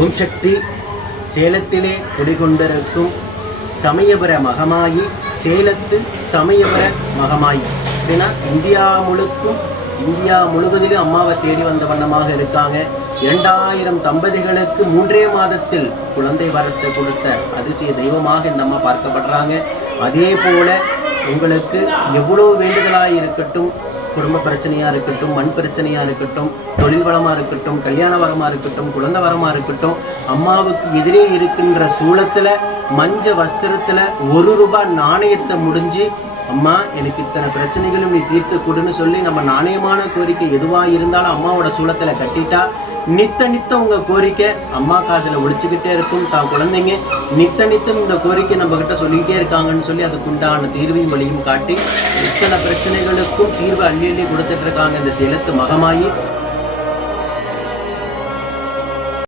ஓம் சக்தி சேலத்திலே குடிகொண்டிருக்கும் சமயபுர மகமாயி சேலத்து சமயபுர மகமாயி. ஏன்னா India முழுக்கும் India முழுவதிலும் அம்மாவை தேடி வந்த வண்ணமாக இருக்காங்க. இரண்டாயிரம் தம்பதிகளுக்கு மூன்றே மாதத்தில் குழந்தை வரத்தை கொடுத்த அதிசய தெய்வமாக இந்த அம்மா பார்க்கப்படுறாங்க. அதே போல உங்களுக்கு எவ்வளவு வேண்டுதலாக இருக்கட்டும் குடும்ப பிரச்சனையாக இருக்கட்டும் மண் பிரச்சனையாக இருக்கட்டும் தொழில் வளமாக இருக்கட்டும் கல்யாண வரமாக இருக்கட்டும் குழந்தை வரமாக இருக்கட்டும் அம்மாவுக்கு எதிரே இருக்கின்ற சூளத்தில் மஞ்ச வஸ்திரத்தில் ஒரு ரூபாய் நாணயத்தை முடிஞ்சு அம்மா எனக்கு இத்தனை பிரச்சனைகளும் நீ தீர்த்து கொடுன்னு சொல்லி நம்ம நாணயமான கோரிக்கை எதுவாக இருந்தாலும் அம்மாவோட சூளத்தில் கட்டிட்டா நித்த நித்தம் உங்க கோரிக்கை அம்மா காதில் ஒழிச்சுக்கிட்டே இருக்கும். தான் குழந்தைங்க நித்த நித்தம் இந்த கோரிக்கை நம்ம கிட்ட சொல்லிக்கிட்டே இருக்காங்கன்னு சொல்லி அதுக்குண்டான தீர்வையும் வழியும் காட்டி இத்தனை பிரச்சனைகளுக்கும் தீர்வு அள்ளி அள்ளி கொடுத்துட்டு இருக்காங்க இந்த சேலத்து மகமாயி.